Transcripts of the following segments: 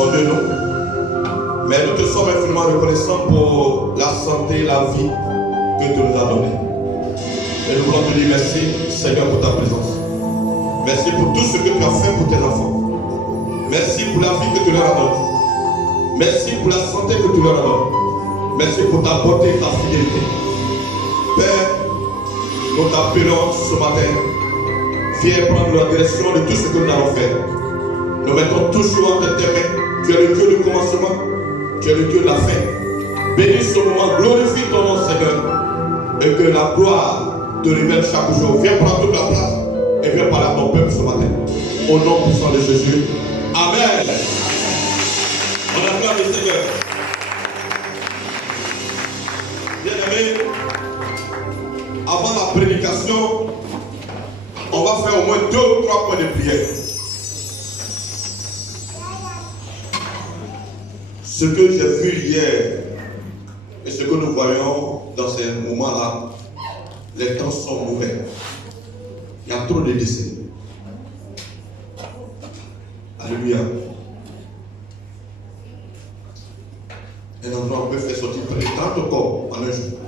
ton Dieu, non. Mais nous te sommes infiniment reconnaissants pour la santé et la vie que tu nous as donnée. Et nous voulons te dire merci, Seigneur, pour ta présence. Merci pour tout ce que tu as fait pour tes enfants. Merci pour la vie que tu leur as donnée. Merci pour la santé que tu leur as donnée. Merci pour ta beauté et ta fidélité. Père, nous t'appelons ce matin. Viens prendre la direction de tout ce que nous allons faire. Nous mettons toujours entre tes mains. Tu es le Dieu du commencement. Tu es le Dieu de la fin. Bénis ce moment, glorifie ton nom, Seigneur. Et que la gloire te révèle chaque jour. Viens prendre toute la place et viens parler à ton peuple ce matin. Au nom puissant de Jésus. Amen. On acclame le Seigneur. Bien-aimés, avant la prédication, on va faire au moins 2 ou 3 points de prière. Ce que j'ai vu hier et ce que nous voyons dans ces moments-là, les temps sont mauvais. Il y a trop de décès. Alléluia. Un endroit où on peut faire sortir près de 30 corps en un jour.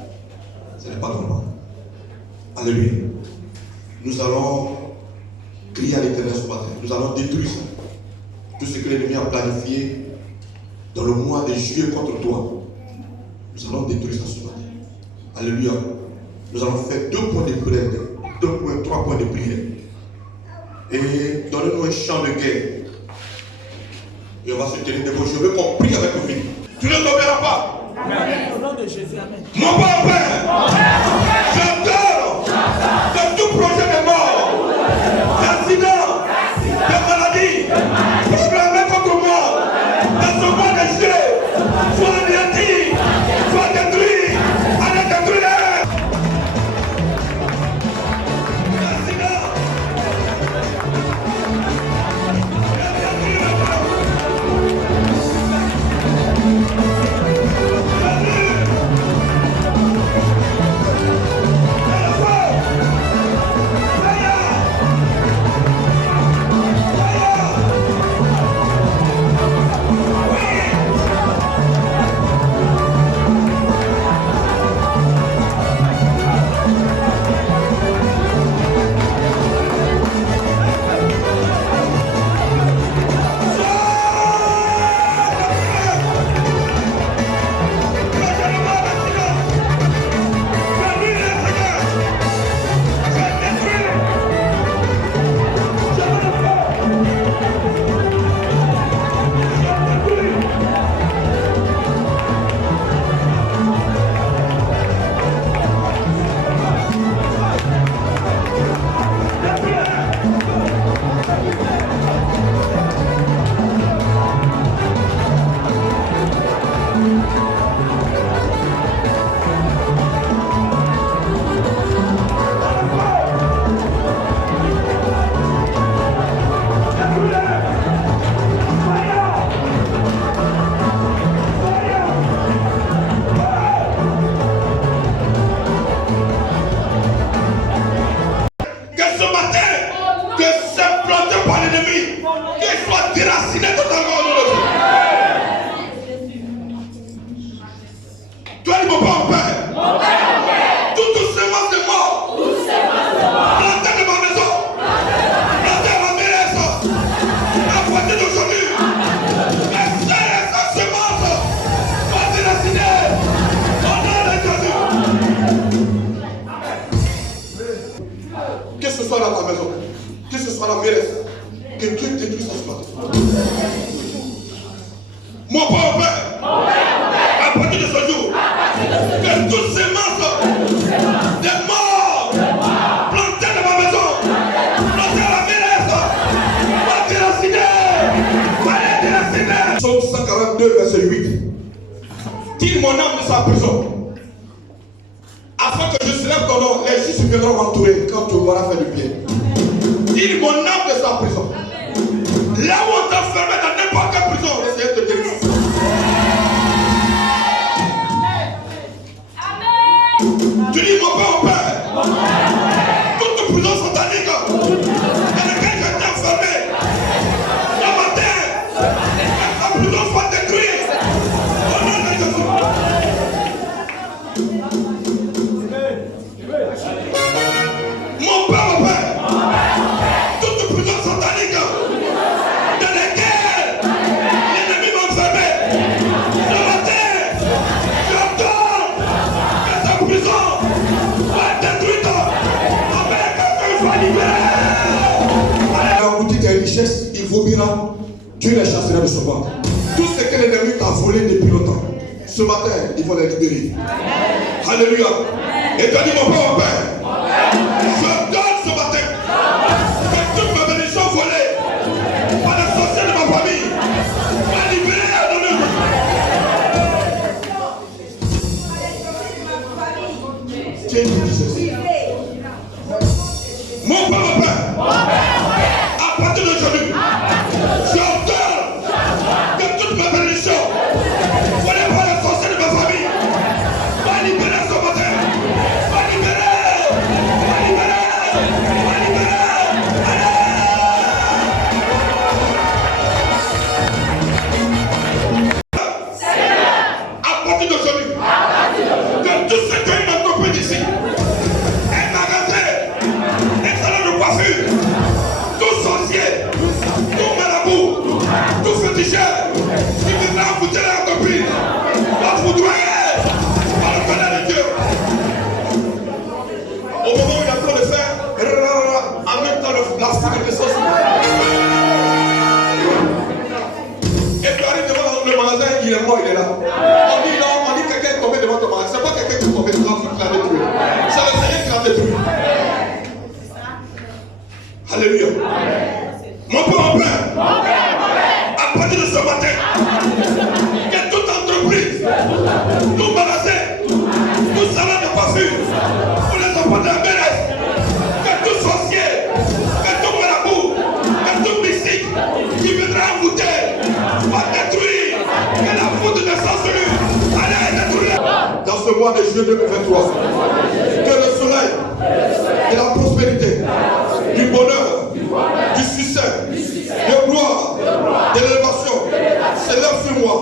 Ce n'est pas normal. Alléluia. Nous allons crier à l'Éternel ce matin. Nous allons détruire ça. Tout ce que l'ennemi a planifié dans le mois de juillet contre toi. Nous allons détruire ça ce matin. Alléluia. Nous allons faire 2 points de prière. 2 points, 3 points de prière. Et donnez-nous un chant de guerre. Et on va se tenir debout. Je veux qu'on prie avec nous. Tu ne t'obéiras pas. Amen. Au nom de Jésus, amen. Mon Père, j'adore de tout projet de mort, d'accident, de maladie, proclamé contre moi, dans ce mois de juillet, soit anéanti, soit détruit, allez détruire. L'accident. il vomira, Dieu les chassera de ce monde. Tout ce que l'ennemi t'a volé depuis longtemps, ce matin, il va les libérer. Alléluia. Et tu as dit, mon Père, je donne ce matin que toute ma bénédiction volée par les sorciers de ma famille va libérer et donner. Qui nous dit ceci? Mon Père, à partir d'aujourd'hui, j'ordonne que toute ma bénédiction volée par les sorciers de ma famille va libérer ce matin. Va libérer. Va libérer. Va libérer. À partir d'aujourd'hui, que tout ce que une entreprise ici, un magasin, un salon de coiffure, tout sorcier, tout marabout, tout féticheur, qui viendra foutre l'entreprise, va foudroyer par le palais de Dieu. Au moment où il est en train de faire, en même temps la foule de sauce. Et tu arrives devant le magasin, il est mort, il est là. On dit non, on dit quelqu'un est tombé devant ton magasin. C'est pas quelqu'un qui est tombé devant qui l'a détruit. C'est le Seigneur qui l'a détruit. Alléluia. Mon Père, à partir de ce matin, que toute entreprise, tout magasin, tout salon de coiffure, pour les enfants de la BRS, que tout sorcier, que tout marabout, que tout mystique qui viendra envoûter, va détruire, que la faute de sorcellerie allait détruire. Dans ce mois de juillet 2023, que le soleil et la prospérité, du bonheur, du succès, de gloire, de l'élévation, s'élève sur moi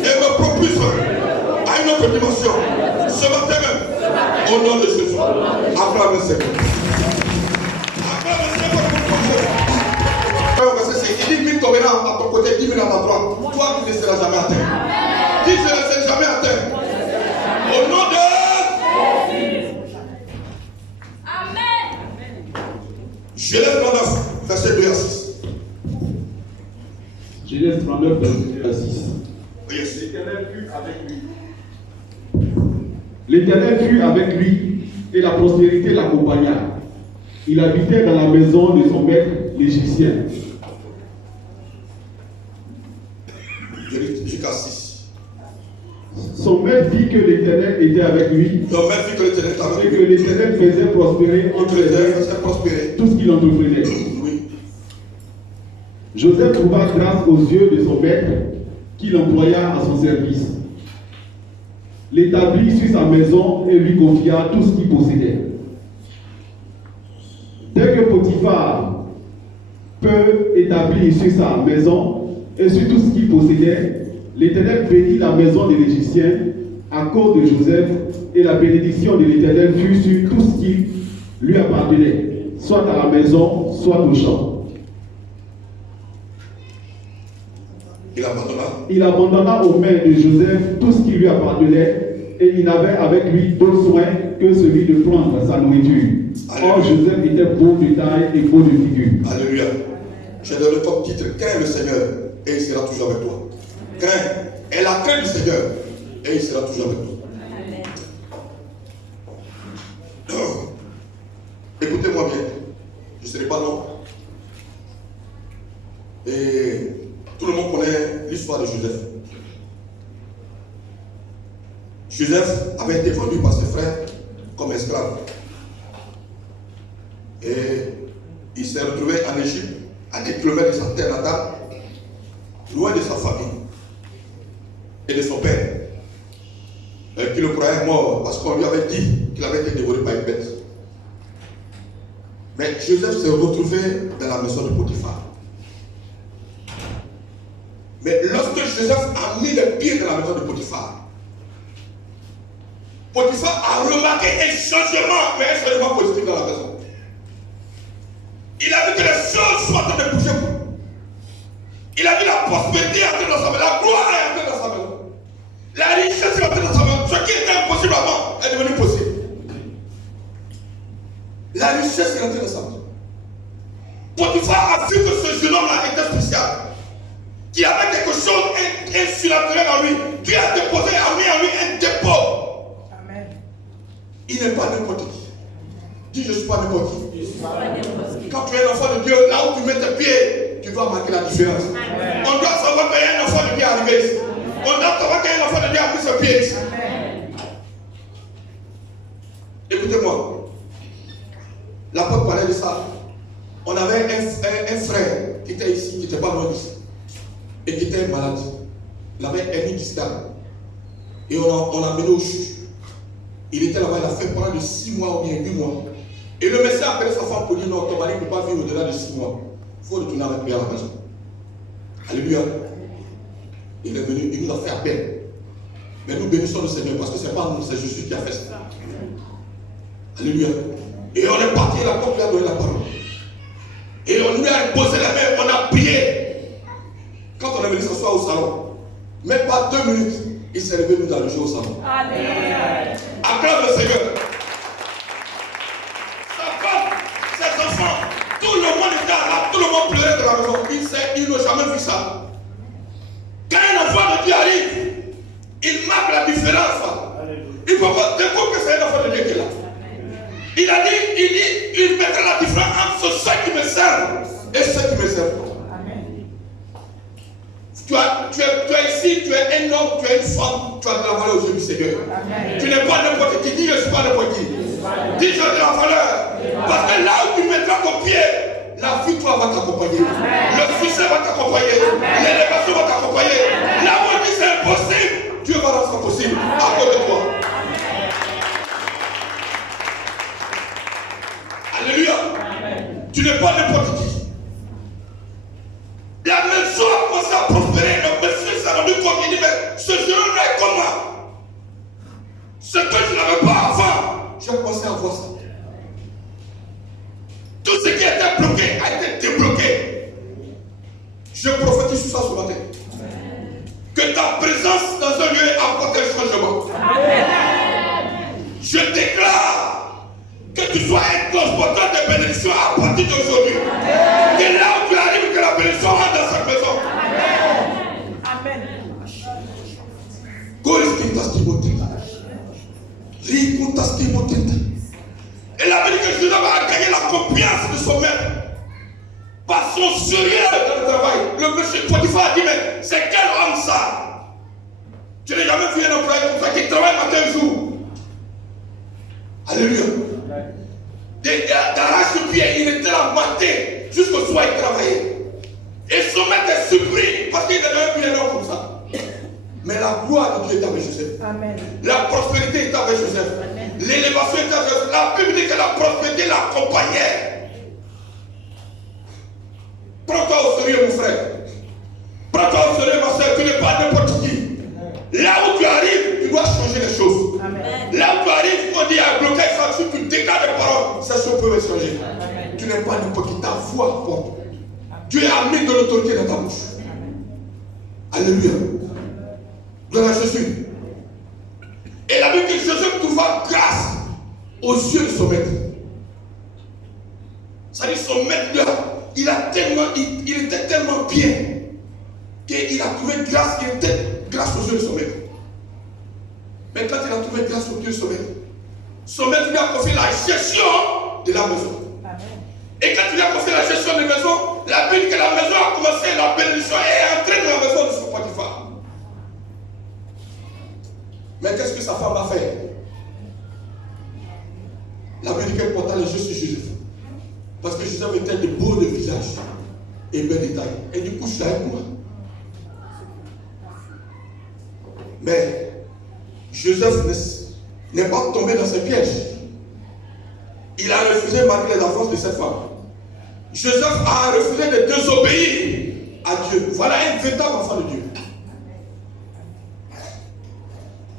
et me propulse à une autre dimension. Ce matin même, au nom de Jésus. Acclame le Seigneur. Acclame le Seigneur pour ton Dieu. Il dit 1000 tombera à ton côté, 10 000 à ta droite. Toi, tu ne seras jamais atteint. Dis, je ne serai jamais atteint. Au nom de Genèse 39, verset 2 à 6. Genèse 39, verset 2 à 6. Yes. L'Éternel fut avec lui. L'Éternel fut avec lui et la prospérité l'accompagna. Il habitait dans la maison de son maître, l'Égyptien. Jusqu'à 6. Son maître vit que l'Éternel était avec lui. Son maître vit que l'Éternel était avec Et lui. que l'Éternel faisait prospérer entre les faisait prospérer tout ce qu'il entreprenait. Oui. Joseph trouva grâce aux yeux de son maître, qui l'employa à son service. L'établit sur sa maison et lui confia tout ce qu'il possédait. Dès que Potiphar peut établir sur sa maison et sur tout ce qu'il possédait, l'Éternel bénit la maison de l'Égyptien à cause de Joseph, et la bénédiction de l'Éternel fut sur tout ce qui lui appartenait, soit à la maison, soit au champ. Il abandonna aux mains de Joseph tout ce qui lui appartenait, et il n'avait avec lui d'autre soin que celui de prendre sa nourriture. Alléluia. Or, Joseph était beau de taille et beau de figure. Alléluia. Je donne comme titre, crains le Seigneur et il sera toujours avec toi. Crains. Et la crainte du Seigneur et il sera toujours avec toi. Écoutez-moi bien. Je ne serai pas long. Et tout le monde connaît l'histoire de Joseph. Joseph avait été vendu par ses frères comme esclave. Et il s'est retrouvé en Égypte, à des kilomètres de sa terre natale, loin de sa famille et de son père, qui le croyait mort parce qu'on lui avait dit qu'il avait été dévoré par une bête. Mais Joseph s'est retrouvé dans la maison de Potiphar. Mais lorsque Joseph a mis les pieds dans la maison de Potiphar, Potiphar a remarqué un changement, mais un changement positif dans la maison. Il a vu que les choses sont en train de bouger. Il a vu la prospérité entrer dans sa maison, la gloire est entrée dans sa maison. La richesse est entrée dans sa maison. Ce qui était impossible avant est devenu possible. La richesse est entrée dans sa maison. Potiphar a vu que ce jeune homme-là était spécial. Qu'il avait quelque chose un surnaturel en lui. Dieu a déposé, a mis en lui un dépôt. Amen. Il n'est pas n'importe qui. Dis, je ne suis pas n'importe qui. Quand tu es un enfant de Dieu, là où tu mets tes pieds, tu dois marquer la différence. Amen. On doit savoir qu'il y a un enfant de Dieu arrivé ici. On doit savoir qu'il y a un enfant de Dieu a pris ses pieds ici. Écoutez-moi. L'apôtre parlait de ça. On avait un frère qui était ici, qui n'était pas loin d'ici, et qui était malade. Il avait hernie discale. Et on l'a amené au juge. Il était là-bas, il a fait pendant de 6 mois ou bien 8 mois. Et le médecin a appelé sa femme pour dire non, ton mari ne peut pas vivre au-delà de 6 mois. Il faut retourner avec lui à la maison. Alléluia. Il est venu, il nous a fait appel. Mais nous bénissons le Seigneur parce que ce n'est pas nous, c'est Jésus qui a fait ça. Alléluia. Et on est parti, la porte lui a donné la parole. Et on lui a imposé la main, on a prié. Quand on est venu s'asseoir au salon, même pas 2 minutes, il s'est levé nous allonger au salon. Amen. Acclame le Seigneur. Sa femme, ses enfants, tout le monde était là, tout le monde pleurait de la maison. Ils n'ont jamais vu ça. Quand un enfant de Dieu arrive, il marque la différence. Il faut découvrir que c'est un enfant de Dieu qui est là. Il a dit, il mettra la différence entre ceux qui me servent et ceux qui me servent. Tu es ici, tu es un homme, tu es une femme, tu as de la valeur aux yeux du Seigneur. Amen. Tu n'es pas n'importe qui. Dis, je ne suis pas n'importe qui. Dis, j'ai de la valeur. Parce que là où tu mettras ton pied, la victoire va t'accompagner. Le succès va t'accompagner. L'élévation va t'accompagner. Là où on dit c'est impossible, Dieu va rendre ça possible à cause de toi. Alléluia. Tu n'es pas n'importe qui. La maison a commencé à prospérer. Le monsieur s'est rendu compte. Il dit, mais ce jeune-là est comment? Ce que je n'avais pas avant, j'ai commencé à voir ça. Tout ce qui était bloqué a été débloqué. Je prophétise sur ça ce matin. Que ta présence dans un lieu apporte un changement. Je déclare que tu sois un transporteur de bénédiction à partir d'aujourd'hui. Que là où tu arrives, que la bénédiction rentre dans cette maison. Amen. Et la Bible dit que Judas va gagner la confiance de son maître par son sérieux dans le travail. Le monsieur Potiphar a dit, mais c'est quel homme ça? Tu n'as jamais vu un employé comme ça qui travaille matin et jour. Alléluia. D'arrache-pied, il était là matin jusqu'au soir, il travaillait. Et son maître est surpris parce qu'il n'avait jamais vu un homme comme ça. Mais la gloire de Dieu est avec Joseph. Amen. La prospérité est avec Joseph. L'élévation est avec Joseph. La Bible dit que la prospérité l'accompagnait. Prends-toi au sérieux, mon frère. Prends-toi au sérieux, ma soeur. Tu n'es pas n'importe qui. Là où tu arrives, tu dois changer les choses. Amen. Là où tu arrives, on dit à bloquer ça, si tu déclares des paroles, ces choses peuvent changer. Amen. Tu n'es pas n'importe qui. Ta voix porte. Dieu a mis de l'autorité dans ta bouche. Amen. Alléluia. Gloire à Jésus. Et la Bible dit que Joseph trouva grâce aux yeux de son maître. C'est-à-dire son maître là, il était tellement bien qu'il a trouvé grâce, il était grâce aux yeux de son maître. Mais quand il a trouvé grâce aux yeux de son maître lui a confié la gestion de la maison. Amen. Et quand il a confié la gestion de la maison, la Bible dit que la maison a commencé, la bénédiction est entrée dans la maison de son Potiphar. Mais qu'est-ce que sa femme a fait? La Bible dit qu'elle porta les yeux sur Joseph. Parce que Joseph était de beau de visage et bel détail. Et du coup, je suis avec moi. Mais Joseph n'est pas tombé dans ce piège. Il a refusé malgré la force de cette femme. Joseph a refusé de désobéir à Dieu. Voilà un véritable enfant de Dieu.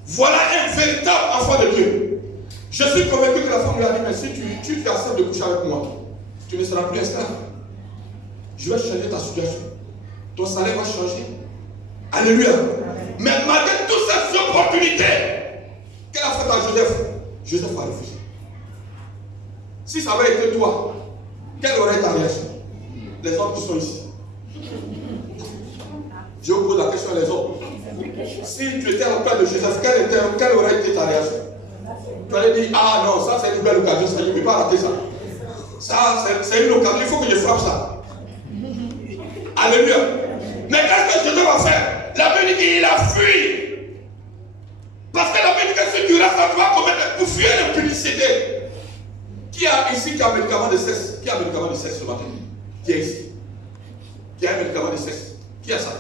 Voilà un véritable enfant de Dieu. Je suis convaincu que la femme lui a dit, mais si tu acceptes de coucher avec moi, tu ne seras plus esclave. Je vais changer ta situation. Ton salaire va changer. Alléluia. Mais malgré toutes ces opportunités qu'elle a faites à Joseph, Joseph a refusé. Si ça avait été toi, quelle aurait été ta réaction? les hommes qui sont ici. Je vous pose la question les hommes. Si tu étais en place de Joseph, quelle aurait été ta réaction? Tu allais dire, ah non, ça c'est une belle occasion, ça, je ne peux pas rater ça. Ça, c'est une occasion, il faut que je frappe ça. Alléluia. Mais qu'est-ce que Joseph va faire? La Bible dit qu'il a fui. Parce que la Bible dit que si tu restes, tu vas commettre pour fuir l'impudicité. Qui a ici qui a un médicament de sexe? Qui a un médicament de sexe ce matin? Qui est ici? Qui a un médicament de sexe? Qui a ça?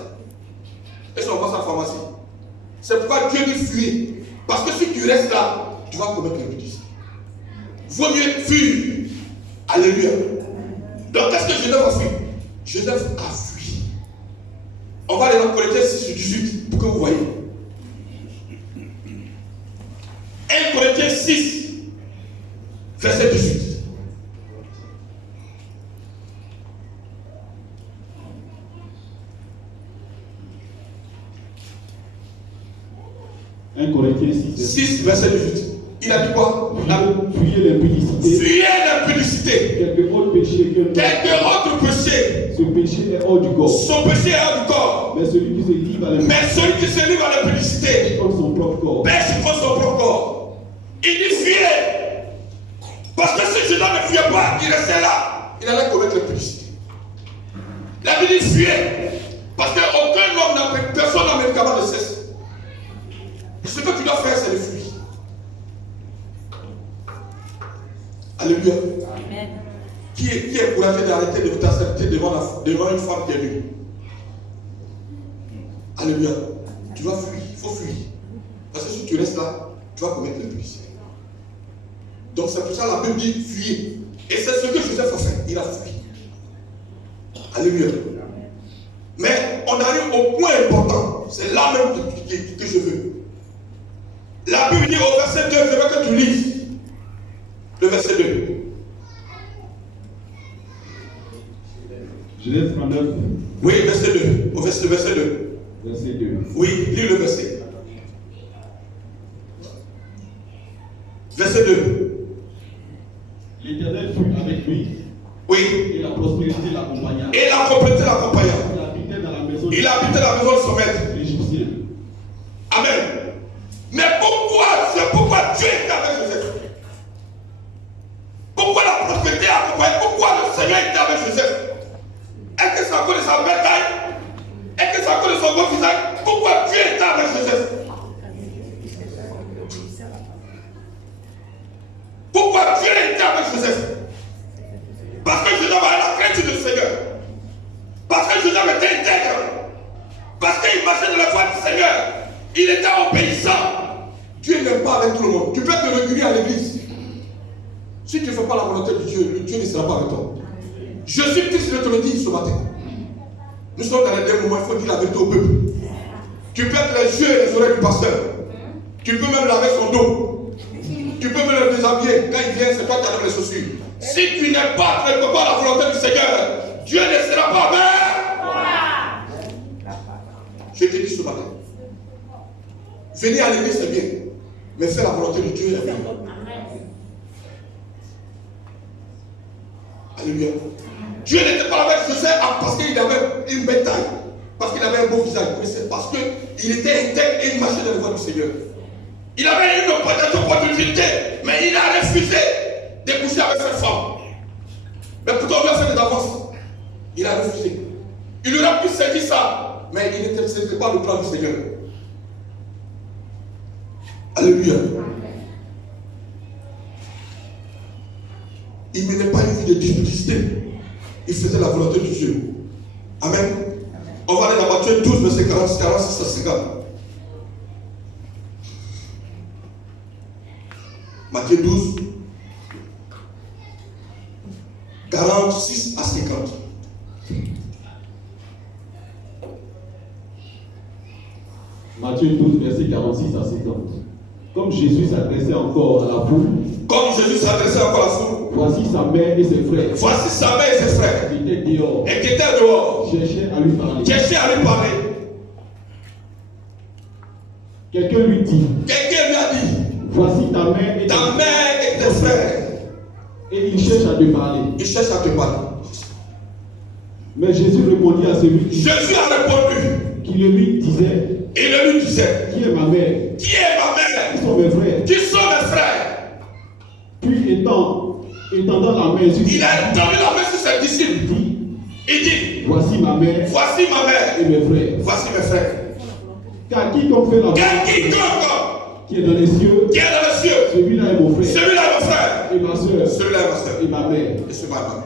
Est-ce qu'on passe en pharmacie? C'est pourquoi Dieu dit fuir. Parce que si tu restes là, tu vas commettre l'impudicité. Vaut mieux fuir. Alléluia. Donc qu'est-ce que Joseph a fui? Joseph a fui. On va aller dans Corinthiens 6, 18 pour que vous voyez. 1 Corinthiens 6, verset 18. Corinthiens 6, verset 18. Il a dit quoi? Fuyez l'impudicité. Fuyez l'impudicité. Quelque autre péché. Ce péché est hors du corps. Son péché est hors du corps. Mais celui qui se livre à l'impudicité pêche contre son propre corps. Pêche contre son propre corps. Il dit fuyez. Parce que si je ne fuyais pas, il restait là. Il allait commettre l'impudicité. La Bible dit fuyez. Parce qu'aucun homme n'a personne n'a médicament de sexe. Ce que tu dois faire, c'est de fuir. Alléluia. Amen. Qui est courageux d'arrêter de t'accepter devant une femme qui est nue? Alléluia. Tu vas fuir. Il faut fuir. Parce que si tu restes là, tu vas commettre l'impudicité. Donc c'est pour ça que la Bible dit fuir. Et c'est ce que Joseph a fait. Il a fui. Alléluia. Mais on arrive au point important. C'est là même que je veux. La Bible dit au verset 2, je veux que tu lises. Le verset 2. Genèse 39. Oui, verset 2. Au verset 2. Verset 2. Oui, lis le verset. Verset 2. L'Éternel fut avec lui. Oui. Et la prospérité l'accompagna. Il habitait dans la maison de son maître. L'Égyptien. Amen. Mais pourquoi Dieu était avec Joseph? Pourquoi la prospérité accompagnée? Pourquoi le Seigneur était avec Joseph? Est-ce que c'est à cause de sa bétail? Est-ce que c'est à cause de son beau visage? Pourquoi Dieu était avec Joseph? Pourquoi Dieu était avec Joseph? Parce que Joseph avait la crainte du Seigneur. Parce que Joseph était intègre. Parce qu'il marchait dans la voie du Seigneur. Il était obéissant. Dieu n'est pas avec tout le monde. Tu peux te réunir à l'église. Si tu ne fais pas la volonté de Dieu, Dieu ne sera pas avec toi. Je suis triste de te le dire ce matin. Nous sommes dans les derniers moments, il faut dire la vérité au peuple. Tu peux être les yeux et les oreilles du pasteur. Tu peux même laver son dos. Tu peux même le déshabiller. Quand il vient, c'est toi qui as les chaussures. Si tu n'es pas, tu ne fais pas la volonté du Seigneur, Dieu ne sera pas avec. Je te dis ce matin. Venir à l'église, c'est bien. Mais faire la volonté de Dieu est bien. Alléluia. Dieu n'était pas avec Joseph parce qu'il avait une belle taille, parce qu'il avait un beau visage, mais c'est parce qu'il était intègre et il marchait dans la voie du Seigneur. Il avait une opportunité, mais il a refusé de coucher avec cette femme. Mais pourtant, on lui a fait des avances. Il a refusé. Il aurait pu saisir ça, mais il n'était pas le plan du Seigneur. Alléluia. Il menait pas une vie de duplicité. Il faisait la volonté de Dieu. Amen. On va aller dans Matthieu 12, verset 46 à 50. Matthieu 12, 46 à 50. Matthieu 12, verset 46 à 50. Comme Jésus s'adressait encore à la foule. Voici sa mère et ses frères. Qui étaient dehors. Cherchaient à lui parler. Quelqu'un lui a dit. Voici ta mère et tes frères. Et il cherche à te parler. Mais Jésus répondit à celui Jésus a répondu. qui le lui disait, Il le lui disait, qui est ma mère? qui est ma mère? Qui sont mes frères? Qui sont mes frères? Puis étendant la main sur Il a étendu la main sur ses disciples. il dit, Il dit, voici ma mère voici ma mère. et mes frères. Voici mes frères. Car quiconque fait la volonté Car quiconque qui est dans les cieux, qui est dans les cieux, celui-là est mon frère, celui-là est mon frère. et ma soeur, Celui-là est ma soeur. et ma mère. Et celui-là est ma mère.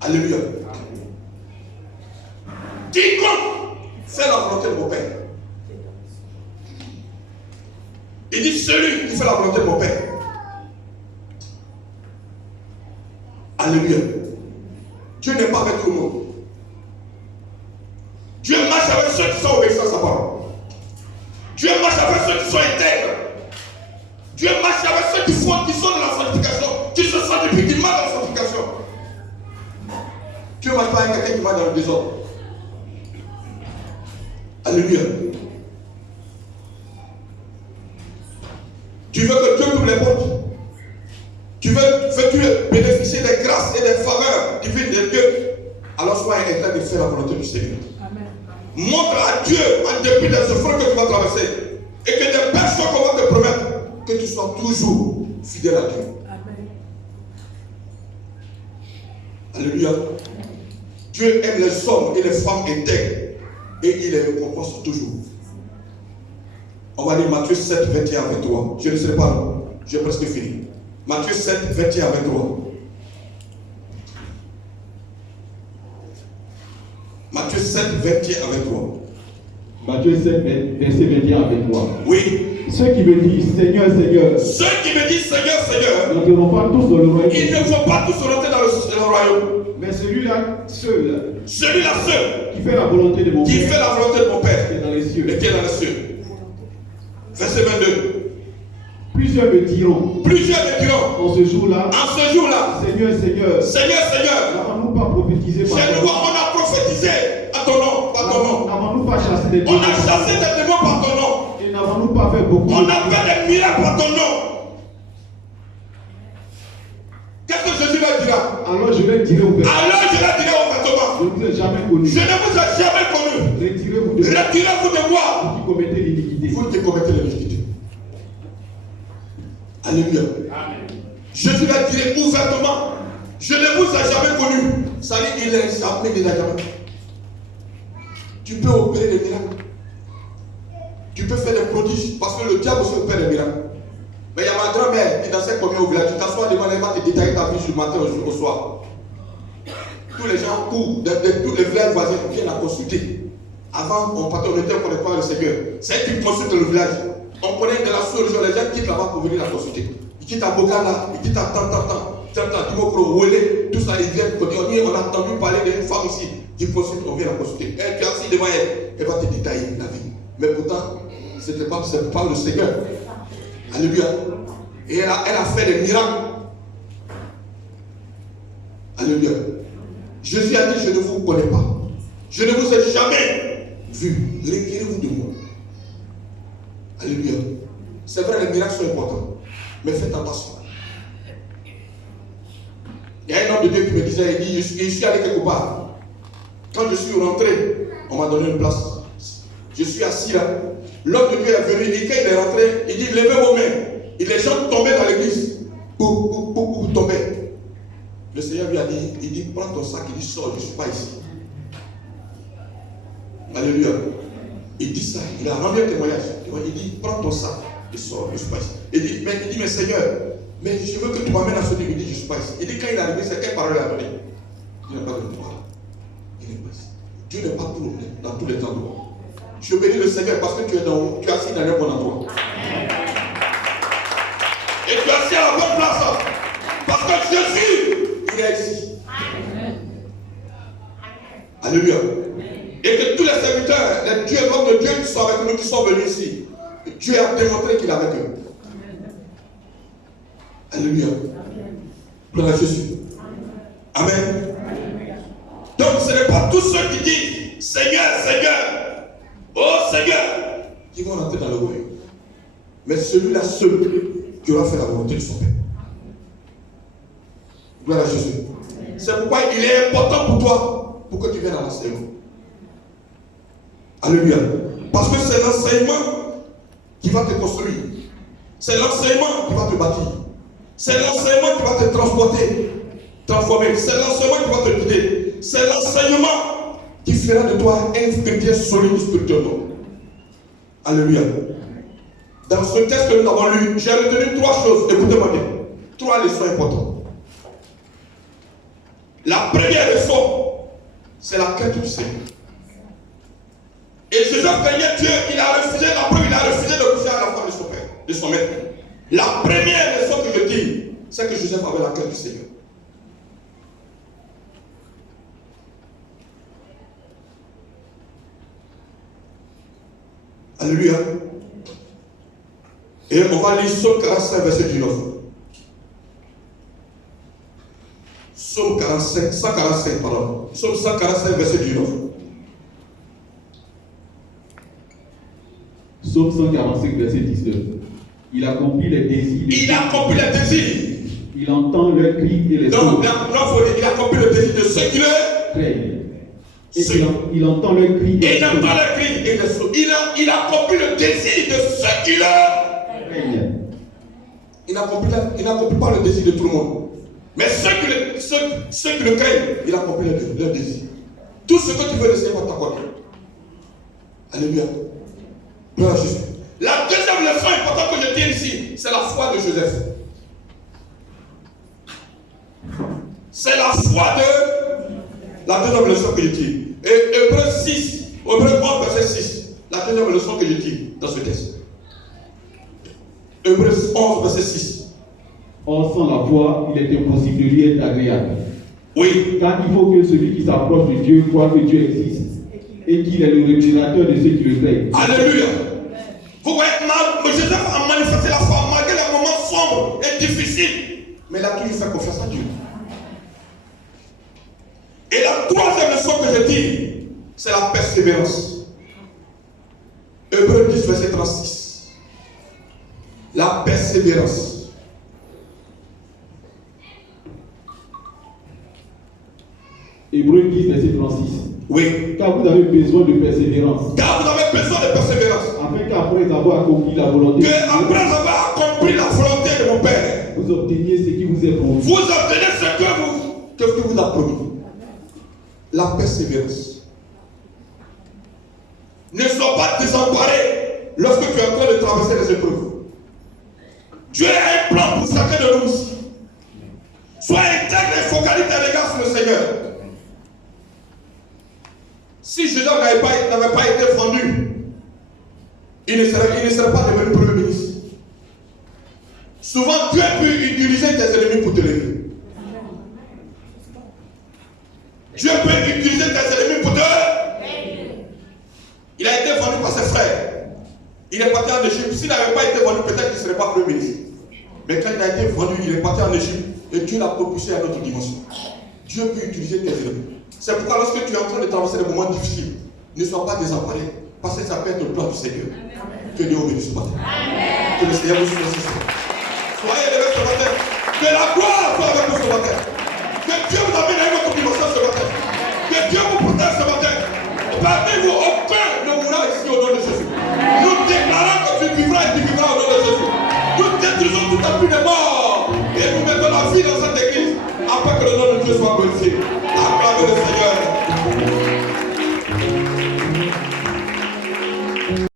Alléluia. Quiconque fait la volonté de mon Père. Il dit celui qui fait la volonté de mon Père. Alléluia. Dieu n'est pas avec tout le monde. Dieu marche avec ceux qui sont obéissants à sa parole. Dieu marche avec ceux qui sont intègres. Dieu marche avec ceux qui sont dans la sanctification, qui se sanctifient, qui marchent dans la sanctification. Dieu ne marche pas avec quelqu'un qui marche dans le désordre. Alléluia. Tu veux que Dieu t'ouvre les portes. Veux-tu bénéficier des grâces et des faveurs divines de Dieu? Alors sois en train de faire la volonté du Seigneur. Amen. Montre à Dieu, en dépit des souffrances que tu vas traverser, et que des personnes qu'on va te promettre, que tu sois toujours fidèle à Dieu. Amen. Alléluia. Dieu aime les hommes et les femmes intègres, et il les récompense toujours. On va lire Matthieu 7, 21 à 23. Je ne serai pas là. J'ai presque fini. Matthieu 7, 21 à 23. Matthieu 7, 21 à 23. Matthieu 7, verset 21 à 23. Oui. Ceux qui me disent Seigneur, Seigneur, Ceux qui me disent Seigneur, Seigneur, n'entreront pas tous dans le royaume, ils ne vont pas tous rentrer dans le royaume. mais celui-là seul Celui-là seul qui fait la volonté de mon qui Père fait la volonté de mon Père qui est dans les cieux. et qui est dans les cieux. Verset 22. Plusieurs me diront Plusieurs me diront en ce jour-là, en ce jour-là, Seigneur, Seigneur, Seigneur, Seigneur, n'avons-nous pas prophétisé par chez ton nous, nom? on a prophétisé à ton nom, par ton nom. N'avons-nous pas chassé des On démons? a chassé des démons par ton nom. Et n'avons-nous pas fait beaucoup On de a fait des miracles par ton nom. Qu'est-ce que Jésus leur dira? Alors je leur dirai ouvertement, Alors je leur dirai ouvertement, je ne vous ai jamais connu. je ne vous ai jamais connu. Retirez-vous de moi, Retirez-vous de moi, vous qui commettez l'iniquité. vous qui commettez l'iniquité. Alléluia. Jésus leur dirait ouvertement, je ne vous ai jamais connu. Ça veut dire, il est jamais, il n'a jamais. Tu peux opérer des miracles. Tu peux faire des prodiges, parce que le diable aussi opère des miracles. Mais il y a ma grand-mère qui dansait combien au village. Tu t'assois devant elle, elle va te détailler ta vie du matin au soir. Tous les gens courent, tous les villages voisins viennent la consulter. Avant, on était au connaît le Seigneur. C'est elle qui consulte le village. On connaît de la solution, les gens quittent là-bas pour venir la consulter. Ils quittent à Bogala, ils quittent à tant, Dimokro, Ouélé, tout ça, ils viennent. On a entendu parler d'une femme ici qui consulte, on vient la consulter. Elle, tu es assis devant elle, elle va te détailler la vie. Mais pourtant, ce n'est pas le Seigneur. Alléluia. Et elle a fait des miracles. Alléluia. Jésus a dit, je ne vous connais pas. Je ne vous ai jamais vu. Retirez-vous de moi. Alléluia. C'est vrai, les miracles sont importants. Mais faites attention. Il y a un homme de Dieu qui me disait, il dit, je suis allé quelque part. Quand je suis rentré, on m'a donné une place. Je suis assis là. L'homme de Dieu est venu, il dit, quand il est rentré, il dit, levez vos mains. Et les gens tombaient dans l'église. Pour tomber. Le Seigneur lui a dit, il dit, prends ton sac, il dit, sors, je ne suis pas ici. Alléluia. Il dit ça, il a rendu un témoignage. Il dit, prends ton sac et sors, je ne suis pas ici. Il dit, mais Seigneur, mais je veux que tu m'amènes à ce niveau. Il dit, je ne suis pas ici. Il dit, quand il est arrivé, c'est quelle parole il a donné? Il n'a pas de parole. Il n'est pas ici. Dieu n'est pas pour dans tous les endroits. Je bénis le Seigneur parce que tu es assis dans un bon endroit. Et tu es assis à la bonne place. Parce que Jésus, il est ici. Alléluia. Et que tous les serviteurs, les dieux, l'homme de Dieu qui sont avec nous, qui sont venus ici, Dieu a démontré qu'il est avec eux. Alléluia. Gloire à Jésus. Amen. Donc ce n'est pas tous ceux qui disent Seigneur, Seigneur, oh Seigneur, qui vont rentrer dans le royaume. Mais celui-là seul qui aura fait la volonté de son Père. Gloire à Jésus. C'est pourquoi il est important pour toi, pour que tu viennes à l'enseignement. Alléluia. Parce que c'est l'enseignement qui va te construire. C'est l'enseignement qui va te bâtir. C'est l'enseignement qui va te transporter, transformer. C'est l'enseignement qui va te guider. C'est l'enseignement qui fera de toi un chrétien solide spirituellement. Alléluia. Dans ce texte que nous avons lu, j'ai retenu 3 choses. Écoutez-moi bien. 3 leçons importantes. La première leçon, c'est la quête du Seigneur. Et Jésus craignait Dieu, il a refusé la preuve, il a refusé de coucher à la femme de son père, de son maître. La première leçon que je dis, c'est que Joseph avait la quête du Seigneur. Alléluia. Et on va lire Psaume 45, verset 19. Psaume 145, pardon. Psaume 145, verset 19. Psaume 145, verset 19. Il accomplit les désirs. Il accomplit les désirs. Il entend leurs cris et les donc, sons. il accomplit le désir de ceux qui le craignent. Et il entend leurs cris et les sons. Il entend leurs cris et les sons. Il accomplit le désir de ceux qui le craignent. Il n'accomplit pas le désir de tout le monde. Mais ceux qui le craignent, il accomplit leur désir. Tout ce que tu veux, le Seigneur va t'accorder. Alléluia. Gloire à Jésus. La deuxième leçon importante que je tiens ici, c'est la foi de Joseph. C'est la foi de la deuxième leçon que je tire. Et Hébreux 6, Hébreux 11, verset 6, la deuxième leçon que je tire dans ce texte. Hébreux 11, verset 6. Or, sans la foi, il est impossible de lui être agréable. Oui. Car il faut que celui qui s'approche de Dieu croit que Dieu existe et qu'il est le rémunérateur de ceux qui le craignent. Alléluia. Vous voyez, Joseph a manifesté la foi malgré les moments sombres et difficiles. Mais il a toujours fait confiance à Dieu. Et la troisième leçon que je dis, c'est la persévérance. Hébreux 10, verset 36. La persévérance. Hébreux 10, verset 36. Oui. Car vous avez besoin de persévérance. Car vous avez besoin de persévérance. Afin qu'après avoir accompli la volonté de Dieu, après avoir accompli la volonté de mon Père, vous obteniez ce qui vous est promis. Vous obtenez ce que vous a promis. La persévérance. Ne sois pas désemparé lorsque tu es en train de traverser les épreuves. Dieu a un plan pour chacun de nous aussi. Sois intègre et focalise tes regards sur le Seigneur. Si Jésus n'avait pas été vendu, il ne serait pas devenu premier ministre. Souvent, Dieu peut utiliser tes ennemis pour te lever. Dieu peut utiliser tes ennemis pour te lever. Il a été vendu par ses frères. Il est parti en Égypte. S'il n'avait pas été vendu, peut-être qu'il ne serait pas premier ministre. Mais quand il a été vendu, il est parti en Égypte et Dieu l'a propulsé à notre dimension. Dieu peut utiliser tes ennemis. C'est pourquoi lorsque tu es en train de traverser des moments difficiles, ne sois pas désemparé, parce que ça peut être le plan du Seigneur. Que Dieu vous bénisse ce matin. Que le Seigneur vous bénisse. Soyez élevés ce matin. Que la gloire soit avec vous ce matin. Que Dieu vous amène à une autre dimension ce matin. Que Dieu vous protège ce matin. Parmi vous, aucun ne mourra ici au nom de Jésus. Nous déclarons que tu vivras et tu vivras au nom de Jésus. Nous détruisons tout appui de mort